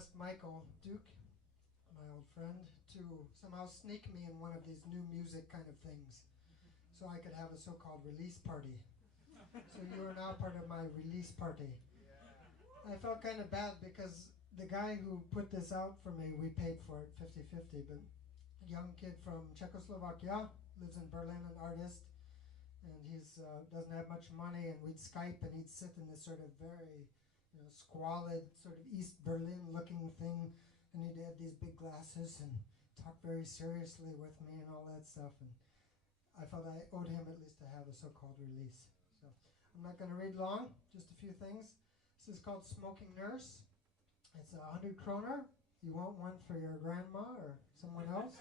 asked Michael Duke, my old friend, to somehow sneak me in one of these new music kind of things so I could have a so-called release party. So you are now part of my release party. I felt kind of bad because the guy who put this out for me, we paid for it 50-50, but a young kid from Czechoslovakia, lives in Berlin, an artist, and he's doesn't have much money, and we'd Skype and he'd sit in this sort of very squalid sort of East Berlin looking thing, and he'd have these big glasses and talk very seriously with me and all that stuff, and I felt I owed him at least to have a so-called release. So I'm not going to read long, just a few things. This is called Smoking Nurse. It's 100 kroner. You want one for your grandma or someone else?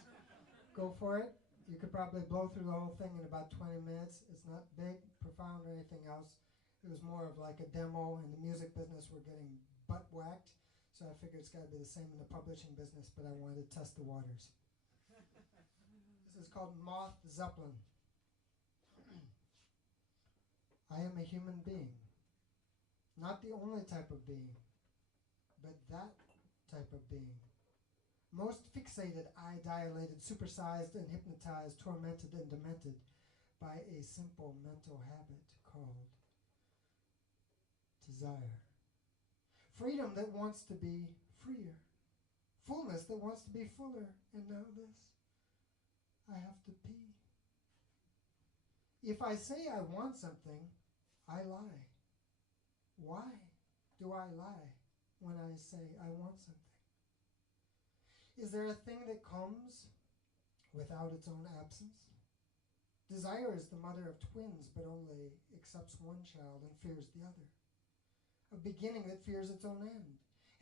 Go for it. You could probably blow through the whole thing in about 20 minutes. It's not big, profound, or anything else. It was more of like a demo. In the music business, we're getting butt whacked, so I figured it's got to be the same in the publishing business, but I wanted to test the waters. This is called Moth Zeppelin. I am a human being. Not the only type of being, but that type of being. Most fixated, eye-dilated, supersized and hypnotized, tormented and demented by a simple mental habit called desire. Freedom that wants to be freer. Fullness that wants to be fuller. And now this. I have to pee. If I say I want something, I lie. Why do I lie when I say I want something? Is there a thing that comes without its own absence? Desire is the mother of twins, but only accepts one child and fears the other. A beginning that fears its own end,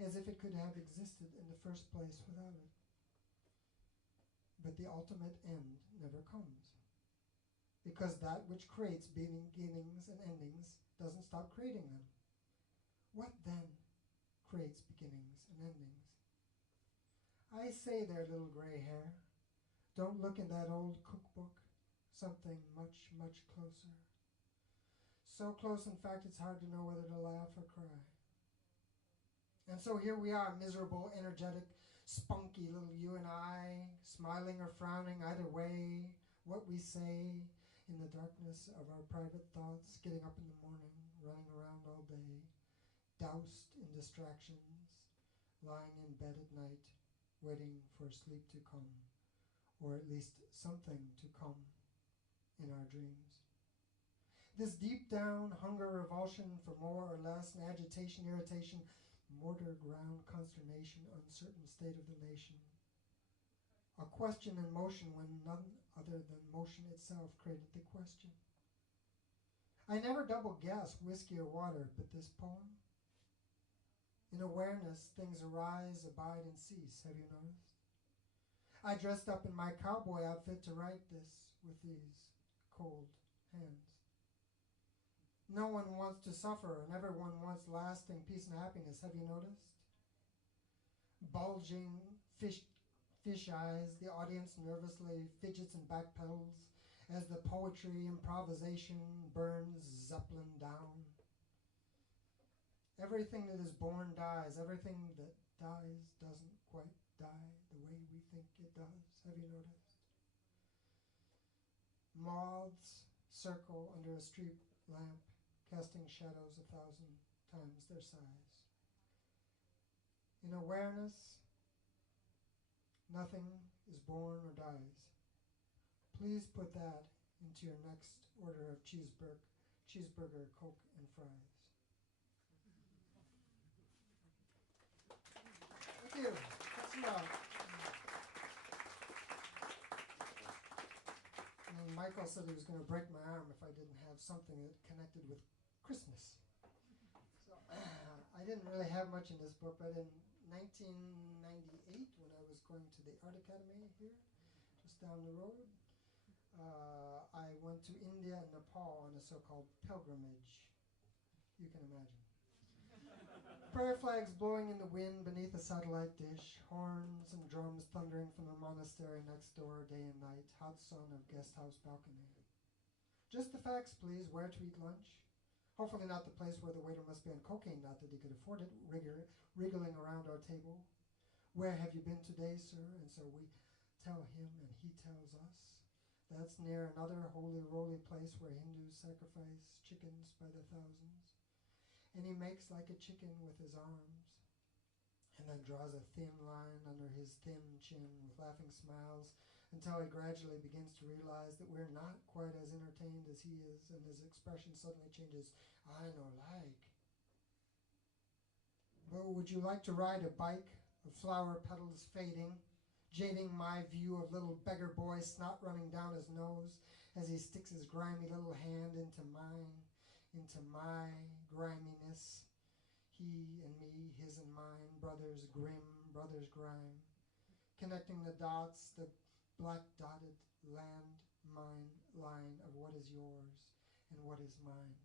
as if it could have existed in the first place without it. But the ultimate end never comes, because that which creates beginnings and endings doesn't stop creating them. What then creates beginnings and endings? I say there, little gray hair, don't look in that old cookbook. Something much, much closer. So close, in fact, it's hard to know whether to laugh or cry. And so here we are, miserable, energetic, spunky little you and I, smiling or frowning, either way, what we say in the darkness of our private thoughts, getting up in the morning, running around all day, doused in distractions, lying in bed at night, waiting for sleep to come, or at least something to come in our dreams. This deep down hunger, revulsion for more or less, and agitation, irritation, mortar ground consternation, uncertain state of the nation. A question in motion when none other than motion itself created the question. I never double guess whiskey or water, but this poem. In awareness, things arise, abide, and cease. Have you noticed? I dressed up in my cowboy outfit to write this with these cold hands. No one wants to suffer, and everyone wants lasting peace and happiness. Have you noticed? Bulging fish eyes, the audience nervously fidgets and backpedals as the poetry improvisation burns Zeppelin down. Everything that is born dies. Everything that dies doesn't quite die the way we think it does. Have you noticed? Moths circle under a street lamp, casting shadows 1,000 times their size. In awareness, nothing is born or dies. Please put that into your next order of cheeseburger, Coke, and fries. Thank you. Thanks a lot. And Michael said he was going to break my arm if I didn't have something that connected with Christmas. So I didn't really have much in this book, but in 1998, when I was going to the Art Academy here, just down the road, I went to India and Nepal on a so-called pilgrimage. You can imagine. Prayer flags blowing in the wind beneath a satellite dish, horns and drums thundering from the monastery next door day and night, hot sun of guest house balcony. Just the facts, please. Where to eat lunch, Hopefully not the place where the waiter must be on cocaine, not that he could afford it, wriggling around our table. Where have you been today, sir? And so we tell him, and he tells us. That's near another holy-roly place where Hindus sacrifice chickens by the thousands. And he makes like a chicken with his arms, and then draws a thin line under his thin chin with laughing smiles until he gradually begins to realize that we're not quite as entertained as he is, and his expression suddenly changes. I no like. But would you like to ride a bike of flower petals fading, jading my view of little beggar boy snot running down his nose as he sticks his grimy little hand into mine, into my griminess? He and me, his and mine, brothers grim, brothers grime, connecting the dots, the black-dotted land-mine line of what is yours and what is mine.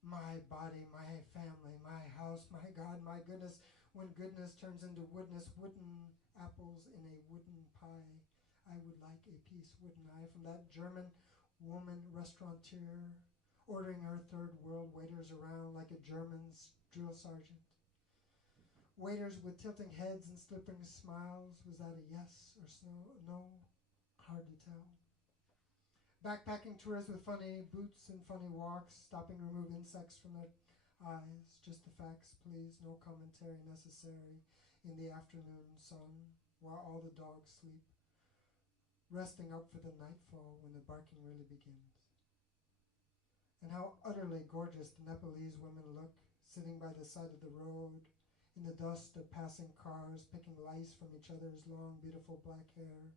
My body, my family, my house, my God, my goodness, when goodness turns into woodness, wooden apples in a wooden pie. I would like a piece, wouldn't I, from that German woman restaurateur, ordering her third world waiters around like a German drill sergeant. Waiters with tilting heads and slipping smiles. Was that a yes or no? Hard to tell. Backpacking tours with funny boots and funny walks, stopping to remove insects from their eyes. Just the facts, please. No commentary necessary in the afternoon sun while all the dogs sleep, resting up for the nightfall when the barking really begins. And how utterly gorgeous the Nepalese women look, sitting by the side of the road, in the dust of passing cars, picking lice from each other's long, beautiful black hair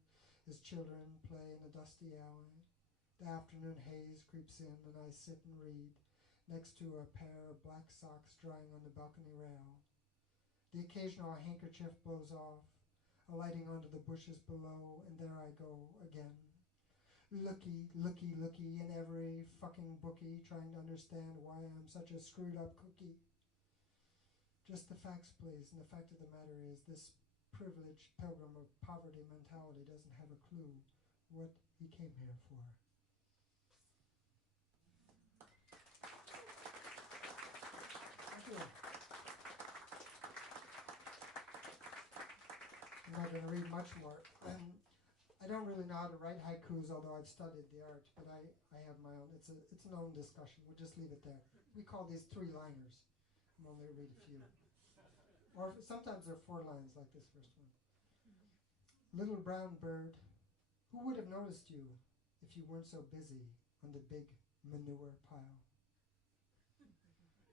as children play in a dusty alley. The afternoon haze creeps in, and I sit and read next to a pair of black socks drying on the balcony rail. The occasional handkerchief blows off, alighting onto the bushes below, and there I go again. Looky, looky, looky in every fucking bookie, trying to understand why I'm such a screwed up cookie. Just the facts, please. And the fact of the matter is, this privileged pilgrim of poverty mentality doesn't have a clue what he came here for. Thank you. I'm not going to read much more. I don't really know how to write haikus, although I've studied the art, but I have my own. It's an own discussion. We'll just leave it there. We call these three-liners. I'm only going to read a few. Or sometimes they're 4 lines, like this first one. Little brown bird, who would have noticed you if you weren't so busy on the big manure pile?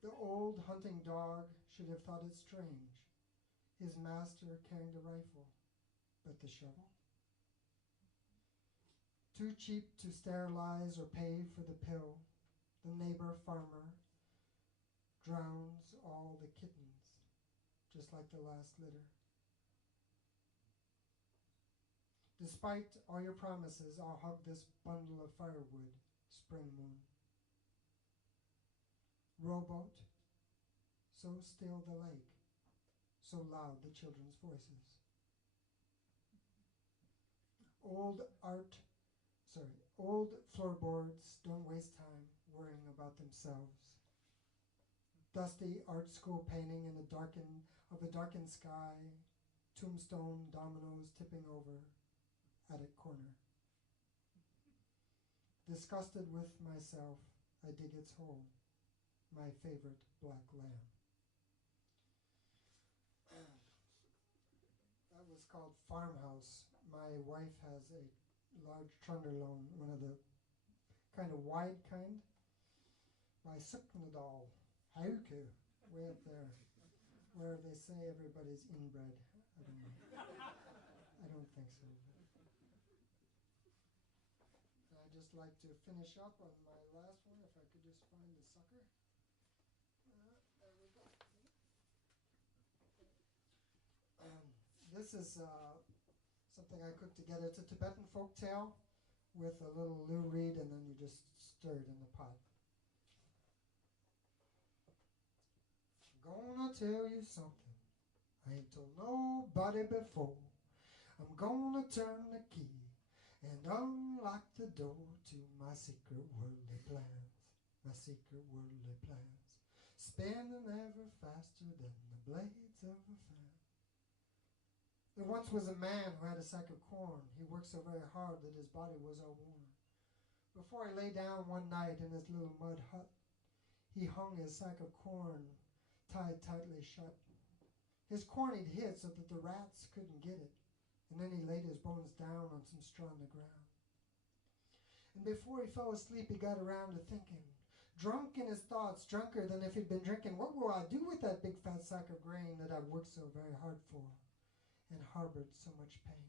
The old hunting dog should have thought it strange, his master carrying the rifle, but the shovel? Too cheap to sterilize or pay for the pill, the neighbor farmer drowns all the kittens, just like the last litter. Despite all your promises, I'll hug this bundle of firewood, spring moon. Rowboat, so still the lake, so loud the children's voices. Old floorboards don't waste time worrying about themselves. Dusty art school painting in a darkened sky, tombstone dominoes tipping over, attic corner. Disgusted with myself, I dig its hole, my favorite black lamb. That was called Farmhouse. My wife has a large trundlerloan, one of the kind of wide kind, by Suknadal, Hauke, way up there, where they say everybody's inbred. I don't know. I don't think so. I'd just like to finish up on my last one, if I could just find the sucker. There we go. This is something I cooked together. It's a Tibetan folk tale with a little Lou Reed, and then you just stir it in the pot. I'm gonna tell you something I ain't told nobody before. I'm gonna turn the key and unlock the door to my secret worldly plans. my secret worldly plans, spinning ever faster than the blades of a fan. There once was a man who had a sack of corn. He worked so very hard that his body was all worn. Before he lay down one night in his little mud hut, he hung his sack of corn tied tightly shut. His corn he'd hid so that the rats couldn't get it, and then he laid his bones down on some straw on the ground. And before he fell asleep, he got around to thinking, drunk in his thoughts, drunker than if he'd been drinking, what will I do with that big fat sack of grain that I've worked so very hard for and harbored so much pain?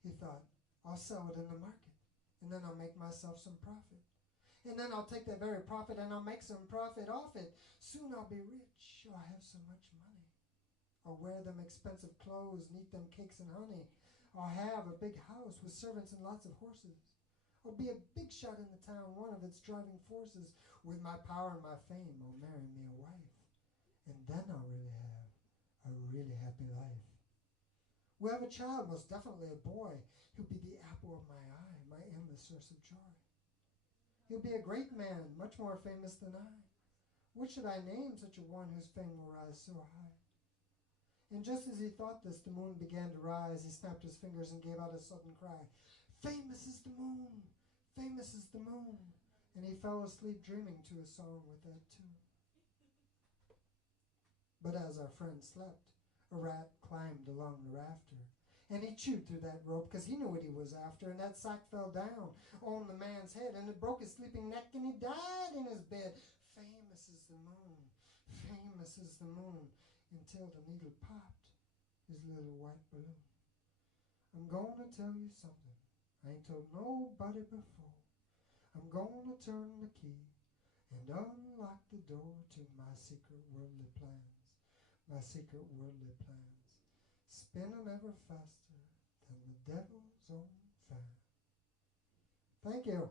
He thought, I'll sell it in the market, and then I'll make myself some profit. And then I'll take that very profit and I'll make some profit off it. Soon I'll be rich. I'll have so much money. I'll wear them expensive clothes and eat them cakes and honey. I'll have a big house with servants and lots of horses. I'll be a big shot in the town, one of its driving forces. With my power and my fame, I'll marry me a wife. And then I'll really have a really happy life. We'll have a child, most definitely a boy. He'll be the apple of my eye, my endless source of joy. He'll be a great man, much more famous than I. What should I name such a one whose fame will rise so high? And just as he thought this, the moon began to rise. He snapped his fingers and gave out a sudden cry. Famous is the moon! Famous is the moon! And he fell asleep dreaming to a song with that tune. But as our friend slept, a rat climbed along the rafter. And he chewed through that rope because he knew what he was after. And that sack fell down on the man's head. And it broke his sleeping neck and he died in his bed. Famous is the moon. Famous is the moon. Until the needle popped his little white balloon. I'm going to tell you something I ain't told nobody before. I'm going to turn the key and unlock the door to my secret worldly plans. My secret worldly plans. Spinning ever faster than the devil's own fan. Thank you.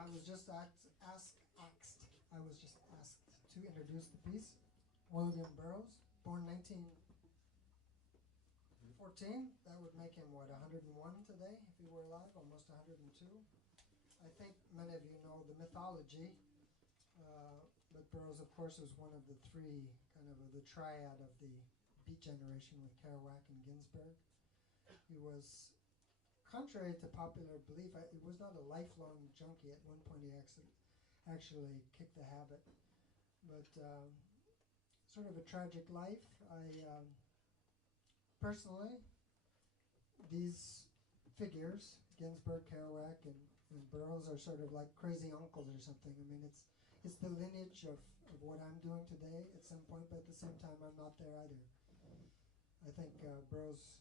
I was just asked to introduce the piece. William Burroughs, born 1914. That would make him, what, 101 today, if he were alive, almost 102. I think many of you know the mythology, but Burroughs, of course, was one of the three, kind of the triad of the Beat generation with Kerouac and Ginsberg. He was, contrary to popular belief, it was not a lifelong junkie. At one point he actually kicked the habit. But sort of a tragic life. Personally, these figures, Ginsberg, Kerouac, and Burroughs, are sort of like crazy uncles or something. I mean, it's the lineage of what I'm doing today at some point, but at the same time, I'm not there either. I think Burroughs'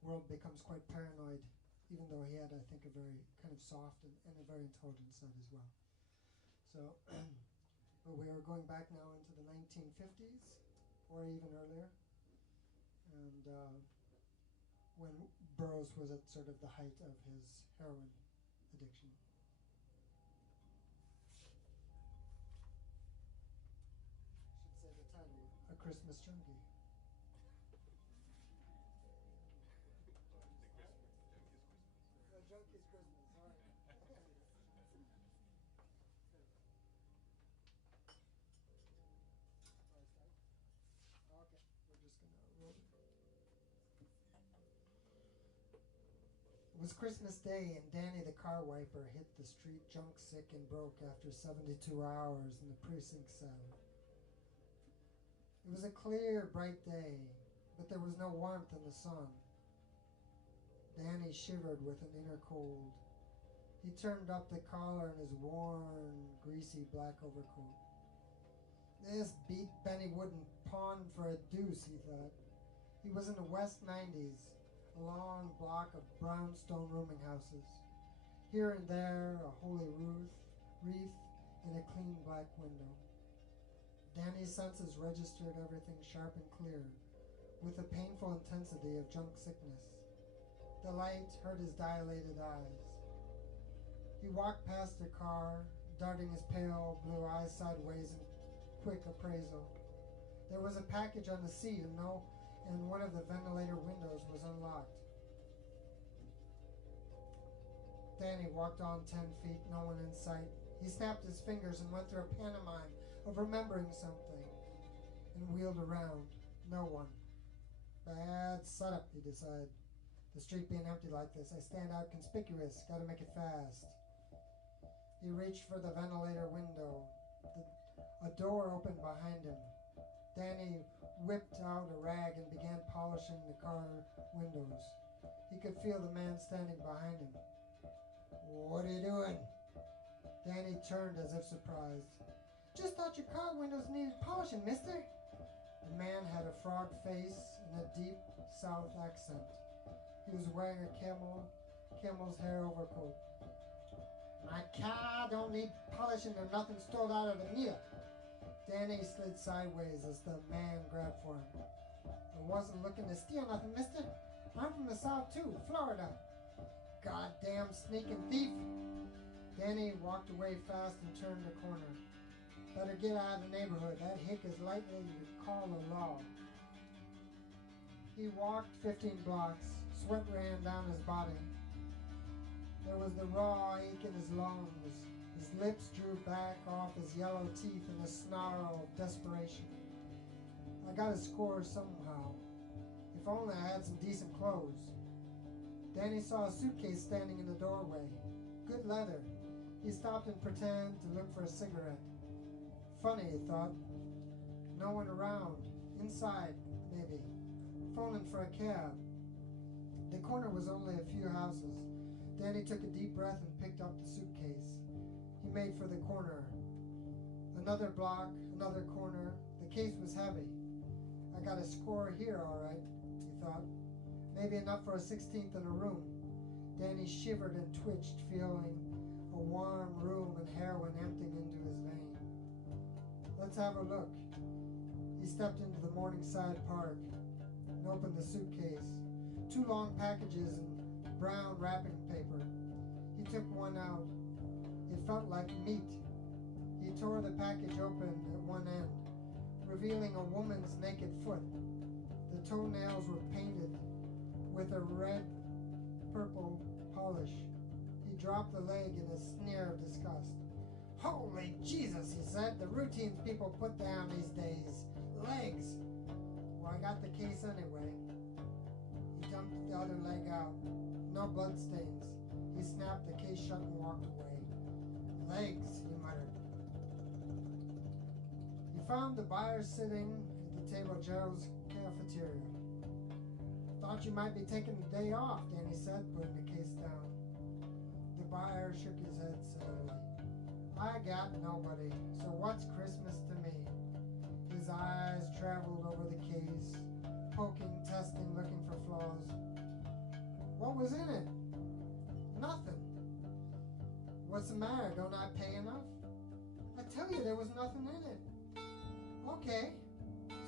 world becomes quite paranoid, even though he had, I think, a very kind of soft and a very intelligent side as well. So, but we are going back now into the 1950s, or even earlier, and when Burroughs was at sort of the height of his heroin addiction. I should say the title, A Christmas Junkie. Junkie's Christmas, all right. Okay, we're just gonna roll it. It was Christmas Day, and Danny the car wiper hit the street junk sick and broke after 72 hours in the precinct cell. It was a clear, bright day, but there was no warmth in the sun. Danny shivered with an inner cold. He turned up the collar in his worn, greasy black overcoat. This beat Benny wouldn't pawn for a deuce, he thought. He was in the West 90s, a long block of brownstone rooming houses. Here and there, a holy wreath in a clean black window. Danny's senses registered everything sharp and clear, with the painful intensity of junk sickness. The light hurt his dilated eyes. He walked past the car, darting his pale blue eyes sideways in quick appraisal. There was a package on the seat, and one of the ventilator windows was unlocked. Danny walked on 10 feet, no one in sight. He snapped his fingers and went through a pantomime of remembering something, and wheeled around. No one. Bad setup, he decided. The street being empty like this, I stand out conspicuous. Gotta make it fast. He reached for the ventilator window. A door opened behind him. Danny whipped out a rag and began polishing the car windows. He could feel the man standing behind him. What are you doing? Danny turned as if surprised. Just thought your car windows needed polishing, mister. The man had a frog face and a deep South accent. He was wearing a camel's hair overcoat. My car don't need polishing or nothing stole out of the needle. Danny slid sideways as the man grabbed for him. I wasn't looking to steal nothing, mister. I'm from the South too, Florida. Goddamn sneaking thief. Danny walked away fast and turned the corner. Better get out of the neighborhood. That hick is likely to call the law. He walked 15 blocks. Sweat ran down his body. There was the raw ache in his lungs. His lips drew back off his yellow teeth in a snarl of desperation. I got to score somehow. If only I had some decent clothes. Danny saw a suitcase standing in the doorway. Good leather. He stopped and pretended to look for a cigarette. Funny, he thought. No one around. Inside, maybe. Phoning for a cab. The corner was only a few houses. Danny took a deep breath and picked up the suitcase. He made for the corner. Another block, another corner. The case was heavy. I got a score here, all right, he thought. Maybe enough for a 16th in a room. Danny shivered and twitched, feeling a warm room and heroin emptying into his vein. Let's have a look. He stepped into the Morningside Park and opened the suitcase. 2 long packages in brown wrapping paper. He took one out. It felt like meat. He tore the package open at one end, revealing a woman's naked foot. The toenails were painted with a red-purple polish. He dropped the leg in a sneer of disgust. Holy Jesus, he said, the routines people put down these days. Legs. Well, I got the case anyway. He dumped the other leg out. No blood stains. He snapped the case shut and walked away. Legs, he muttered. He found the buyer sitting at the table at Gerald's cafeteria. Thought you might be taking the day off, Danny said, putting the case down. The buyer shook his head sadly. I got nobody, so what's Christmas to me? His eyes traveled over the case, poking, testing, looking for flaws. What was in it? Nothing. What's the matter? Don't I pay enough? I tell you, there was nothing in it. Okay.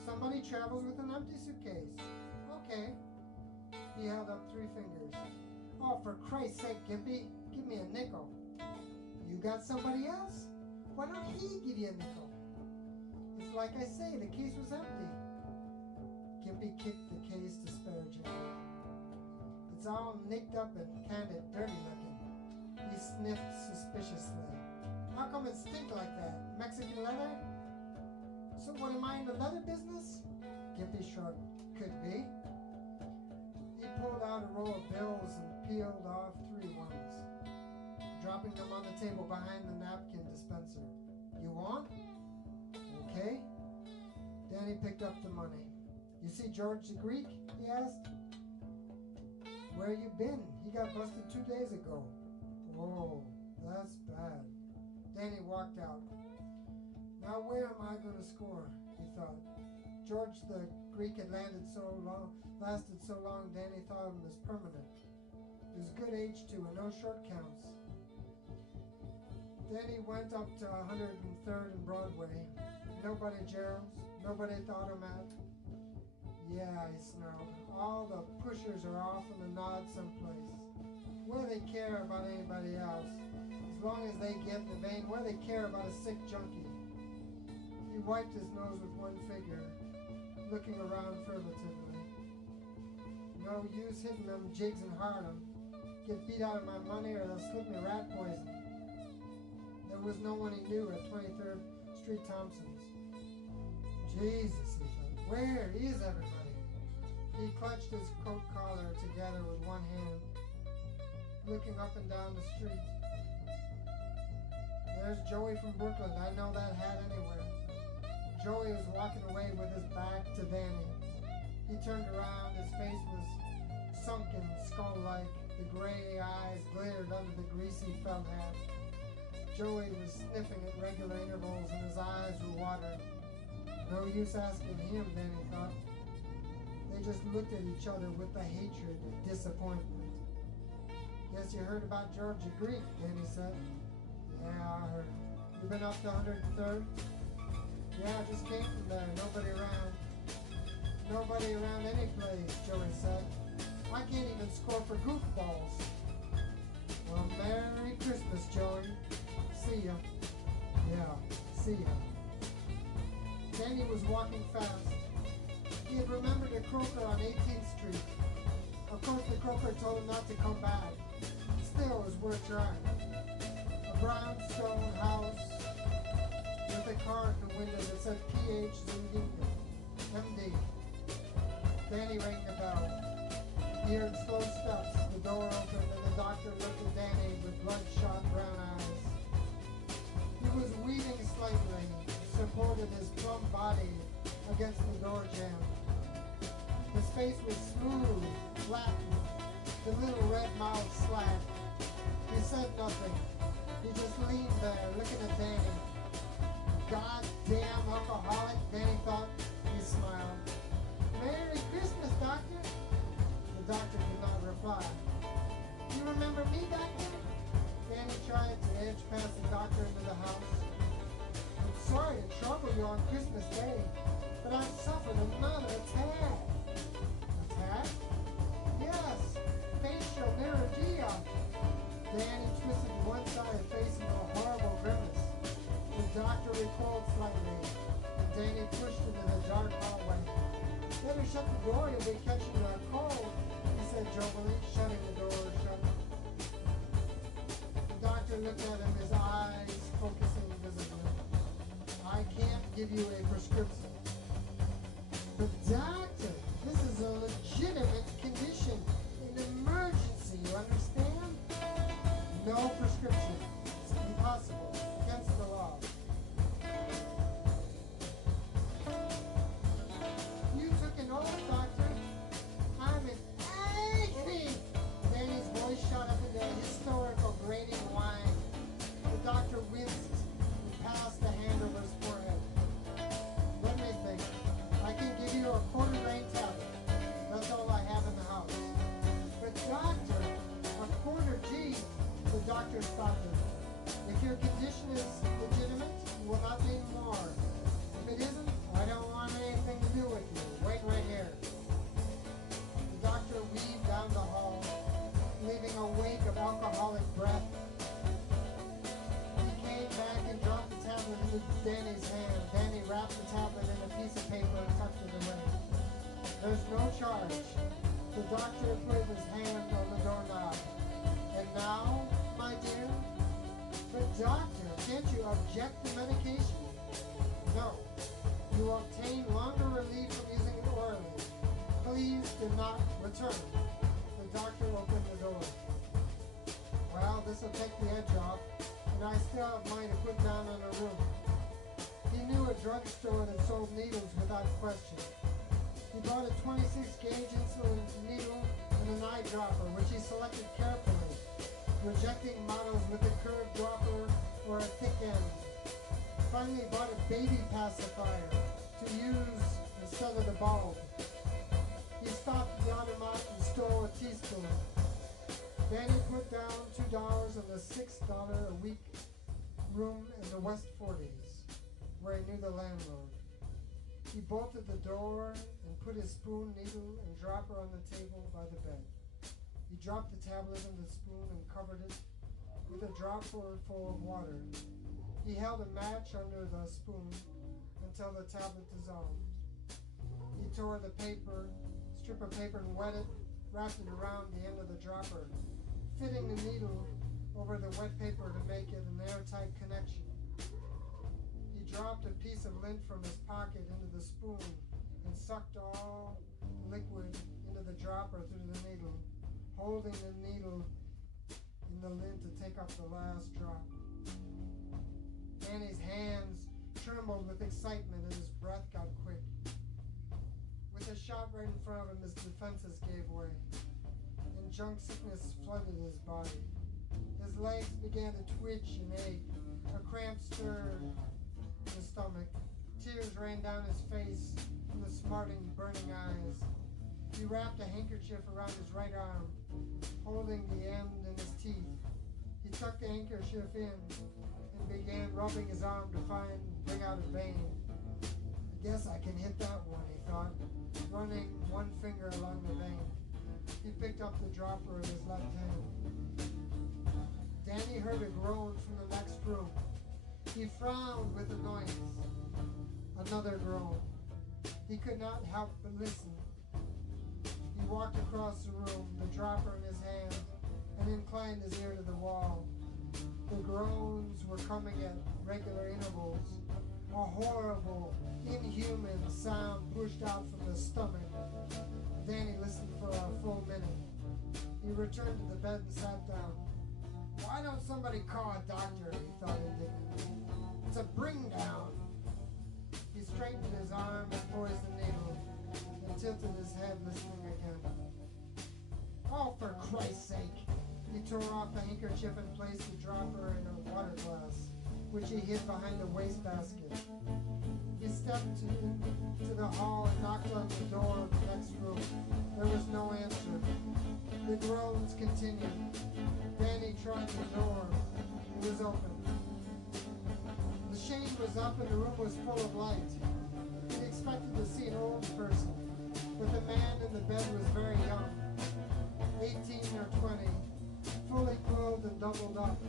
Somebody travels with an empty suitcase. Okay. He held up 3 fingers. Oh, for Christ's sake, Gimpy, give me a nickel. You got somebody else? Why don't he give you a nickel? It's like I say, the case was empty. Gimpy kicked the case disparagingly. It's all nicked up and kinda dirty looking. He sniffed suspiciously. How come it stink like that? Mexican leather? So what, am I in the leather business? Gimpy shrugged. Could be. He pulled out a roll of bills and peeled off 3 ones, dropping them on the table behind the napkin dispenser. You want? Okay. Danny picked up the money. You see George the Greek? He asked. Where you been? He got busted 2 days ago. Oh, that's bad. Danny walked out. Now where am I going to score? He thought. George the Greek had lasted so long, Danny thought him as permanent. It was good H2 and no short counts. Then he went up to 103rd and Broadway. Nobody Gerald's, nobody thought him at. Yeah, he snarled. All the pushers are off in the nod someplace. What do they care about anybody else? As long as they get in the vein, what do they care about a sick junkie? He wiped his nose with one finger, looking around furtively. No use hitting them jigs in Harlem. Get beat out of my money or they'll slip me rat poison. There was no one he knew at 23rd Street Thompson's. Jesus, he thought. Where is everybody? He clutched his coat collar together with one hand, looking up and down the street. There's Joey from Brooklyn. I know that hat anywhere. Joey was walking away with his back to Danny. He turned around. His face was sunken, skull-like. The gray eyes glittered under the greasy felt hat. Joey was sniffing at regular intervals and his eyes were watering. No use asking him, Danny thought. They just looked at each other with the hatred and disappointment. Guess you heard about George the Greek, Danny said. Yeah, I heard. You been up to 103rd? Yeah, I just came from there. Nobody around. Nobody around any place, Joey said. I can't even score for goofballs. Well, Merry Christmas, Joey. See ya. Yeah, see ya. Danny was walking fast. He had remembered a croaker on 18th Street. Of course, the croaker told him not to come back. Still, it was worth trying. A brownstone house with a car in the window that said P.H. Zunginga, M.D. Danny rang the bell. He heard slow steps. The door opened and the doctor looked at Danny with bloodshot brown eyes. He was weaving slightly, supported his plump body against the door jamb. His face was smooth, flattened, the little red mouth slack. He said nothing. He just leaned there, looking at Danny. Goddamn alcoholic, Danny thought. He smiled. Merry Christmas, Doctor. The doctor did not reply. You remember me, Doctor? Danny tried to edge past the doctor into the house. I'm sorry to trouble you on Christmas Day, but I've suffered another attack. Attack? Yes, facial neuralgia. Danny twisted one side of his face into a horrible grimace. The doctor recoiled slightly, and Danny pushed into the dark hallway. Better shut the door, you'll be catching a cold, he said jovially, shutting the door shut. The doctor looked at him, his eyes focusing visibly. I can't give you a prescription. But doctor, this is a legitimate condition, an emergency, you understand? No prescription. It's impossible. Against the law. You took an oath, doctor. I'm an agony. Danny's voice shot up into a historical grating whine. The doctor winced and passed the hand over his forehead. Let me think. I can give you a quarter grain tablet. That's all I have in the house. But doctor, a quarter G. The doctor stopped him. If your condition is legitimate, you will not need more. If it isn't, I don't want anything to do with you. Wait right here. The doctor weaved down the hall, leaving a wake of alcoholic breath. He came back and dropped the tablet into Danny's hand. Danny wrapped the tablet in a piece of paper and tucked it away. There's no charge. The doctor put his hand on the doorknob. And now, my dear? But doctor, can't you object to medication? No. You obtain longer relief from using it orally. Please do not return. The doctor opened the door. Well, this will take the edge off, and I still have mine to put down on a room. He knew a drugstore that sold needles without question. He bought a 26-gauge insulin needle and an eyedropper, which he selected carefully, rejecting models with a curved dropper or a thick end. Finally bought a baby pacifier to use instead of the bulb. He stopped at the automat and stole a teaspoon. Then he put down $2 on the $6 a week room in the West 40s, where he knew the landlord. He bolted the door and put his spoon, needle, and dropper on the table by the bed. He dropped the tablet in the spoon and covered it with a dropper full of water. He held a match under the spoon until the tablet dissolved. He tore the strip of paper and wet it, wrapped it around the end of the dropper, fitting the needle over the wet paper to make it an airtight connection. He dropped a piece of lint from his pocket into the spoon and sucked all the liquid into the dropper through the needle, holding the needle in the lint to take up the last drop. Danny's hands trembled with excitement and his breath got quick. With a shot right in front of him, his defenses gave way, and junk sickness flooded his body. His legs began to twitch and ache. A cramp stirred his stomach. Tears ran down his face from the smarting, burning eyes. He wrapped a handkerchief around his right arm, holding the end in his teeth. He tucked the handkerchief in and began rubbing his arm to bring out a vein. I guess I can hit that one, he thought, running one finger along the vein. He picked up the dropper in his left hand. Danny heard a groan from the next room. He frowned with annoyance. Another groan. He could not help but listen. He walked across the room, the dropper in his hand, and inclined his ear to the wall. The groans were coming at regular intervals. A horrible, inhuman sound pushed out from the stomach. Danny listened for a full minute. He returned to the bed and sat down. Why don't somebody call a doctor, he thought indignantly. It's a bring down. He straightened his arm and poised the needle, and tilted his head listening again. Oh, for Christ's sake! He tore off the handkerchief and placed the dropper in a water glass, which he hid behind a wastebasket. He stepped into the hall and knocked on the door of the next room. There was no answer. The groans continued. Danny tried the door. It was open. The shade was up and the room was full of light. He expected to see an old person, but the man in the bed was very young, 18 or 20, fully clothed and doubled up,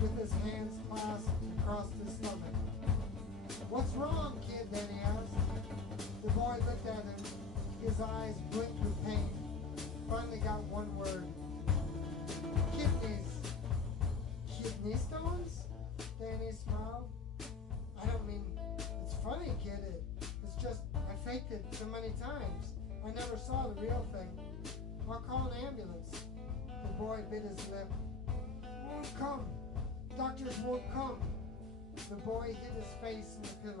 with his hands clasped across his stomach. What's wrong, kid? Danny asked. The boy looked at him. His eyes blinked with pain. Finally got one word. Kidneys. Kidney stones? Danny smiled. I don't mean, it's funny, kid. It's just, I faked it so many times. I never saw the real thing. I'll call an ambulance. The boy bit his lip. Won't come. Doctors won't come. The boy hid his face in the pillow.